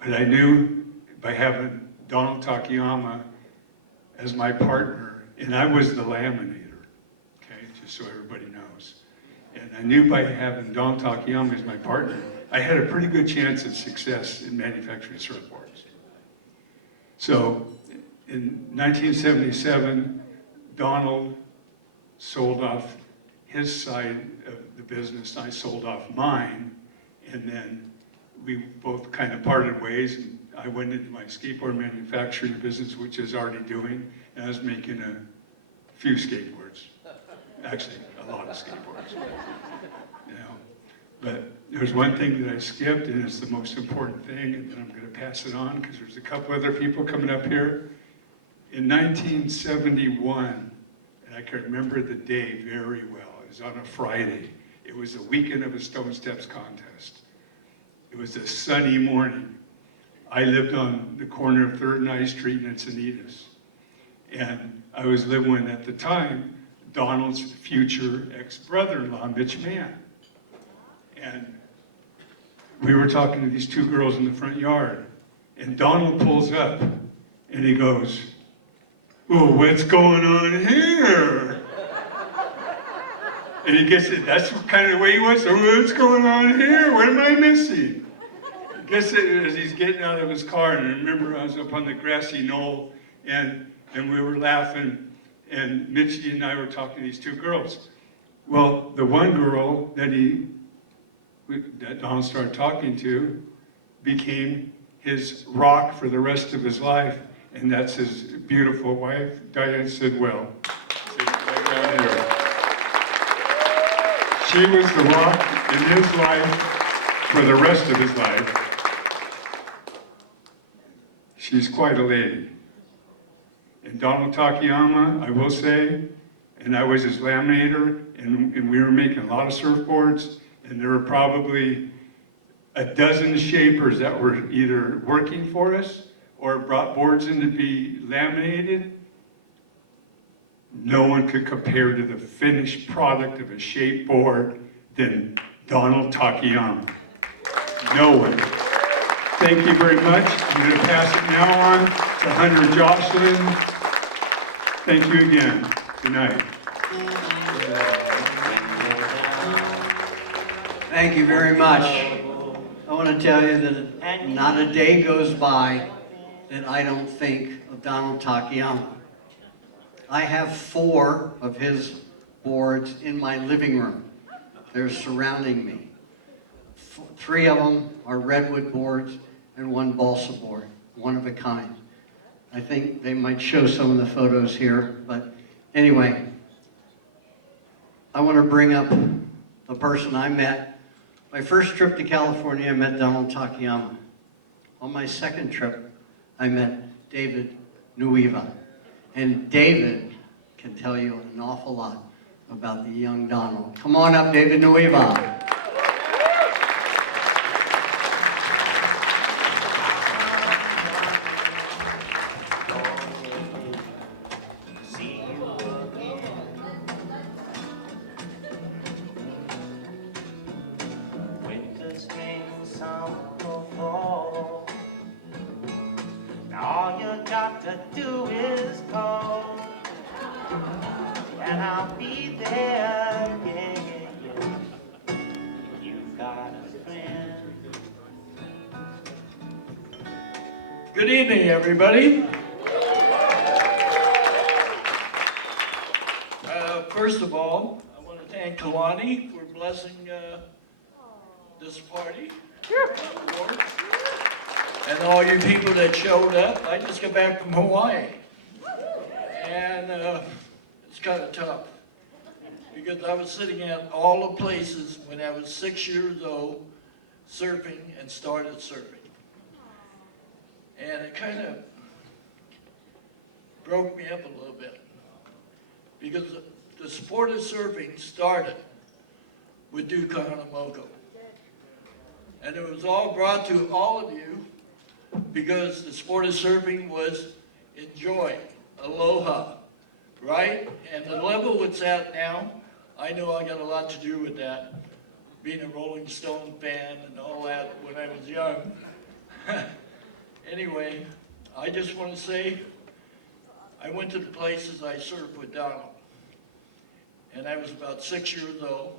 But I knew by having Donald Takayama as my partner, and I was the laminator, okay, just so everybody knows. And I knew by having Donald Takayama as my partner, I had a pretty good chance of success in manufacturing surfboards. So in 1977, Donald sold off his side of the business, I sold off mine, and then we both kind of parted ways, and I went into my skateboard manufacturing business, which I was already doing, and I was making a few skateboards. Actually, a lot of skateboards. You know, but there's one thing that I skipped, and it's the most important thing, and then I'm going to pass it on because there's a couple other people coming up here. In 1971, and I can remember the day very well, it was on a Friday. It was the weekend of a Stone Steps contest. It was a sunny morning. I lived on the corner of 3rd and I Street in Encinitas. And I was living with, at the time, Donald's future ex-brother-in-law, Mitch Mann. And we were talking to these two girls in the front yard. And Donald pulls up and he goes, "Oh, what's going on here?" And he gets it, that's kind of the way he was. "Oh, what's going on here? What am I missing?" I guess as he's getting out of his car, and I remember I was up on the grassy knoll, and we were laughing, and Mitchie and I were talking to these two girls. Well, the one girl that Donald started talking to became his rock for the rest of his life, and that's his beautiful wife, Diane Sidwell. Right down here. She was the rock in his life for the rest of his life. She's quite a lady. And Donald Takayama, I will say, and I was his laminator, and we were making a lot of surfboards, and there were probably a dozen shapers that were either working for us or brought boards in to be laminated. No one could compare to the finished product of a shape board than Donald Takayama. No one. Thank you very much. I'm going to pass it now on to Hunter Joslin. Thank you again. Good night. Thank you very much. I want to tell you that not a day goes by that I don't think of Donald Takayama. I have 4 of his boards in my living room. They're surrounding me. 3 of them are redwood boards and 1 balsa board, one of a kind. I think they might show some of the photos here, but anyway, I want to bring up the person I met. My first trip to California, I met Donald Takayama. On my second trip, I met David Nuuhiwa. And David can tell you an awful lot about the young Donald. Come on up, David Nuuhiwa. All you got to do is call, and I'll be there, yeah, yeah, yeah. You've got a friend. Good evening, everybody. First of all, I want to thank Kalani for blessing this party. And all you people that showed up. I just got back from Hawaii. And it's kind of tough. Because I was sitting at all the places when I was 6 years old, surfing and started surfing. And it kind of broke me up a little bit. Because the sport of surfing started with Duke Kahanamoku. And it was all brought to all of you because the sport of surfing was enjoy, aloha, right? And the level it's at now, I know I got a lot to do with that, being a Rolling Stone fan and all that when I was young. Anyway, I just want to say, I went to the places I served with Donald. And I was about 6 years old.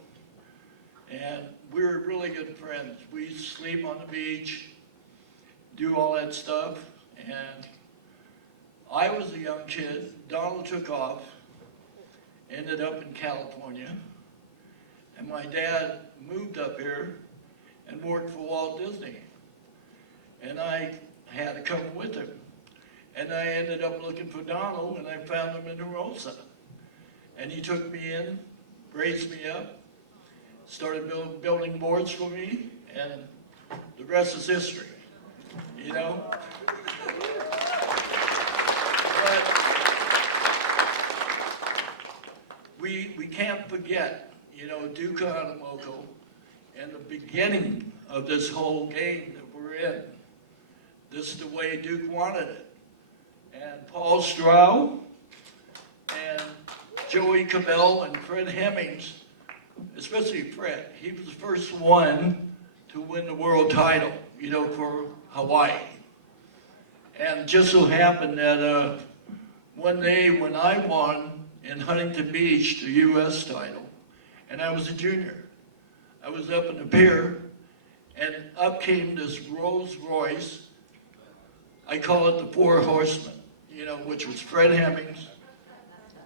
And we were really good friends. We used to sleep on the beach, do all that stuff. And I was a young kid. Donald took off, ended up in California. And my dad moved up here and worked for Walt Disney. And I had to come with him. And I ended up looking for Donald, and I found him in Rosa. And he took me in, raised me up, started building boards for me, and the rest is history, you know? But we can't forget, you know, Duke Hanamoko and the beginning of this whole game that we're in. This is the way Duke wanted it. And Paul Stroh and Joey Cabell and Fred Hemmings, especially Fred, he was the first one to win the world title, you know, for Hawaii. And just so happened that one day when I won in Huntington Beach the U.S. title, and I was a junior, I was up in the pier, and up came this Rolls Royce. I call it the Four Horsemen, you know, which was Fred Hemmings,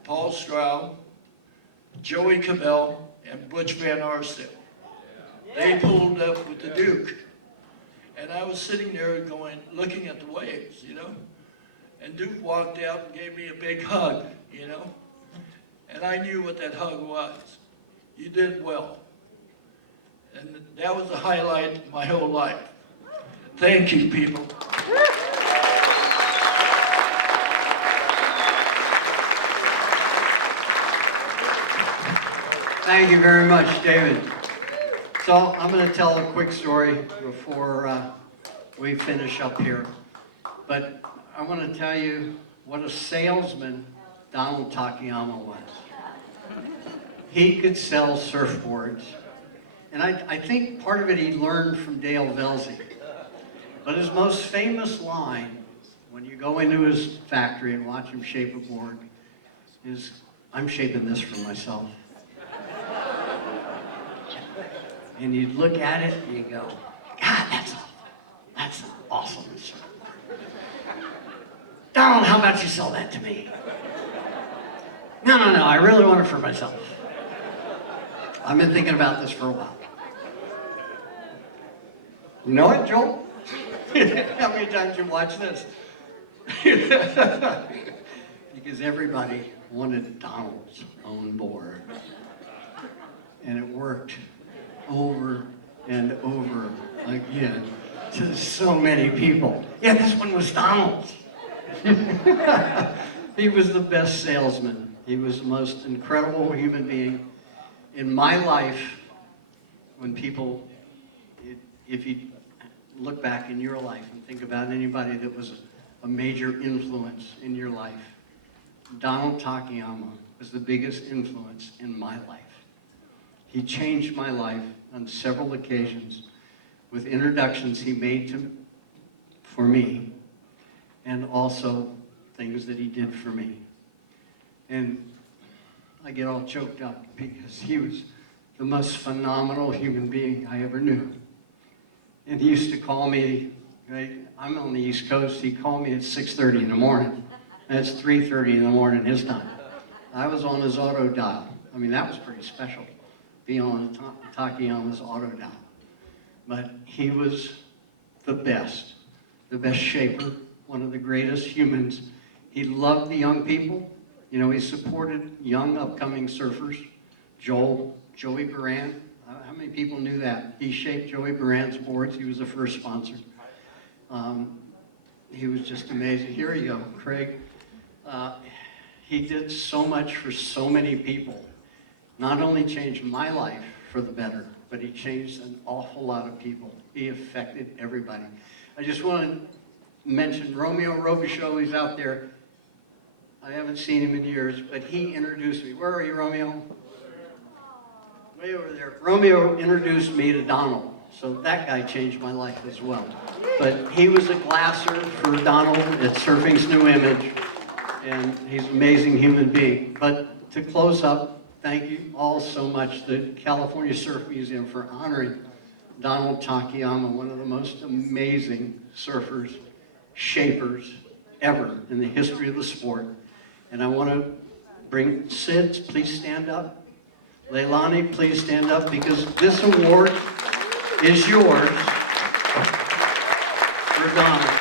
Paul Stroh, Joey Cabell, and Butch Van Arsdale. They pulled up with the Duke. And I was sitting there going, looking at the waves, you know. And Duke walked out and gave me a big hug, you know. And I knew what that hug was. You did well. And that was the highlight of my whole life. Thank you, people. Thank you very much, David. So I'm going to tell a quick story before we finish up here. But I want to tell you what a salesman Donald Takayama was. He could sell surfboards. And I think part of it he learned from Dale Velzy. But his most famous line, when you go into his factory and watch him shape a board, is, "I'm shaping this for myself." And you'd look at it and you go, "God, that's awesome. Donald, how about you sell that to me?" No, I really want it for myself. I've been thinking about this for a while. You know it, Joel? How many times you watch this? Because everybody wanted Donald's own board. And it worked over and over again to so many people. Yeah, this one was Donald's. He was the best salesman. He was the most incredible human being. In my life, when people, if you look back in your life and think about anybody that was a major influence in your life, Donald Takayama was the biggest influence in my life. He changed my life on several occasions with introductions he made for me, and also things that he did for me. And I get all choked up because he was the most phenomenal human being I ever knew. And he used to call me, right? I'm on the East Coast, he'd call me at 6:30 in the morning. That's 3:30 in the morning his time. I was on his auto dial. I mean, that was pretty special, being on Takayama's auto dial. But he was the best shaper, one of the greatest humans. He loved the young people. You know, he supported young upcoming surfers. Joey Baran. How many people knew that? He shaped Joey Baran's boards. He was the first sponsor. He was just amazing. Here you go, Craig. He did so much for so many people. Not only changed my life for the better, but he changed an awful lot of people. He affected everybody. I just want to mention Romeo Robichaud. He's out there. I haven't seen him in years, but he introduced me. Where are you, Romeo? Way over there. Romeo introduced me to Donald. So that guy changed my life as well. But he was a glasser for Donald at Surfing's New Image, and he's an amazing human being. But to close up, thank you all so much, the California Surf Museum, for honoring Donald Takayama, one of the most amazing surfers, shapers ever in the history of the sport. And I want to bring Sid, please stand up. Leilani, please stand up, because this award is yours for Donald.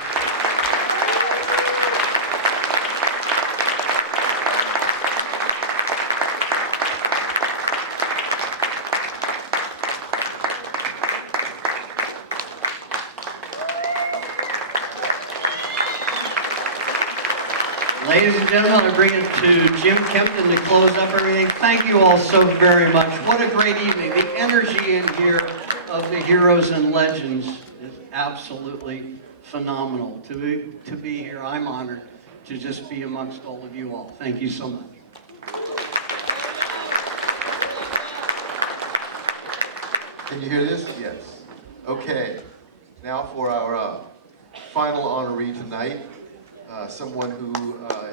Ladies and gentlemen, I bring it to Jim Kempton to close up everything. Thank you all so very much. What a great evening. The energy in here of the heroes and legends is absolutely phenomenal. To be here, I'm honored to just be amongst all of you all. Thank you so much. Can you hear this? Yes. Okay. Now for our final honoree tonight. Someone who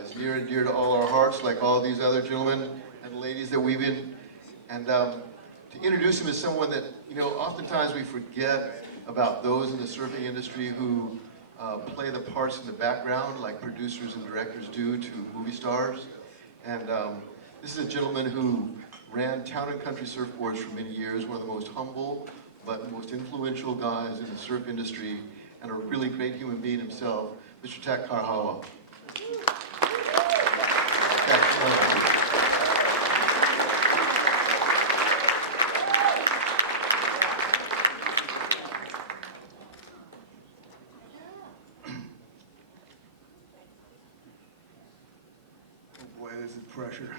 is near and dear to all our hearts, like all these other gentlemen and ladies that we've been. And to introduce him as someone that, you know, oftentimes we forget about those in the surfing industry who play the parts in the background, like producers and directors do to movie stars. And this is a gentleman who ran Town and Country Surfboards for many years, one of the most humble but most influential guys in the surf industry, and a really great human being himself, Mr. Takayama. Oh boy, this is pressure.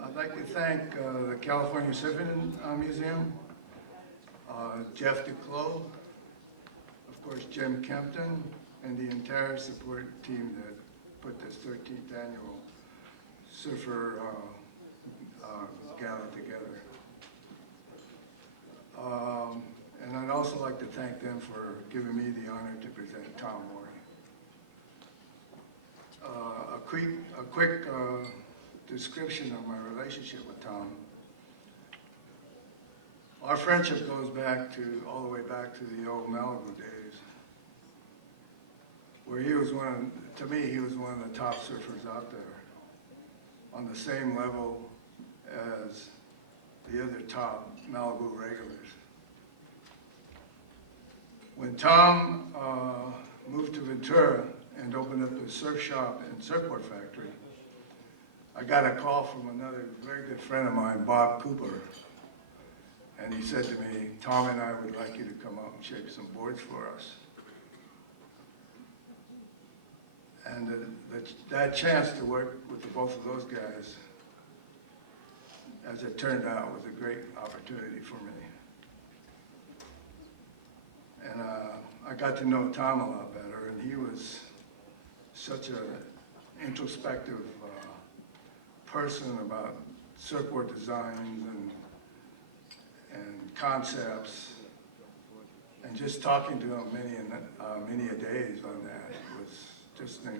I'd like to thank the California Surfing Museum, Jeff Duclos, of course Jim Kempton, and the entire support team that put this 13th annual surfer gala together. And I'd also like to thank them for giving me the honor to present Tom Morey. A quick description of my relationship with Tom. Our friendship goes back to, all the way back to the old Malibu days, where he was to me, he was one of the top surfers out there, on the same level as the other top Malibu regulars. When Tom moved to Ventura and opened up a surf shop and surfboard factory, I got a call from another very good friend of mine, Bob Cooper, and he said to me, Tom and I would like you to come out and shape some boards for us. And that chance to work with both of those guys, as it turned out, was a great opportunity for me. And I got to know Tom a lot better, and he was such an introspective person about surfboard designs and concepts, and just talking to him many a days on that was just an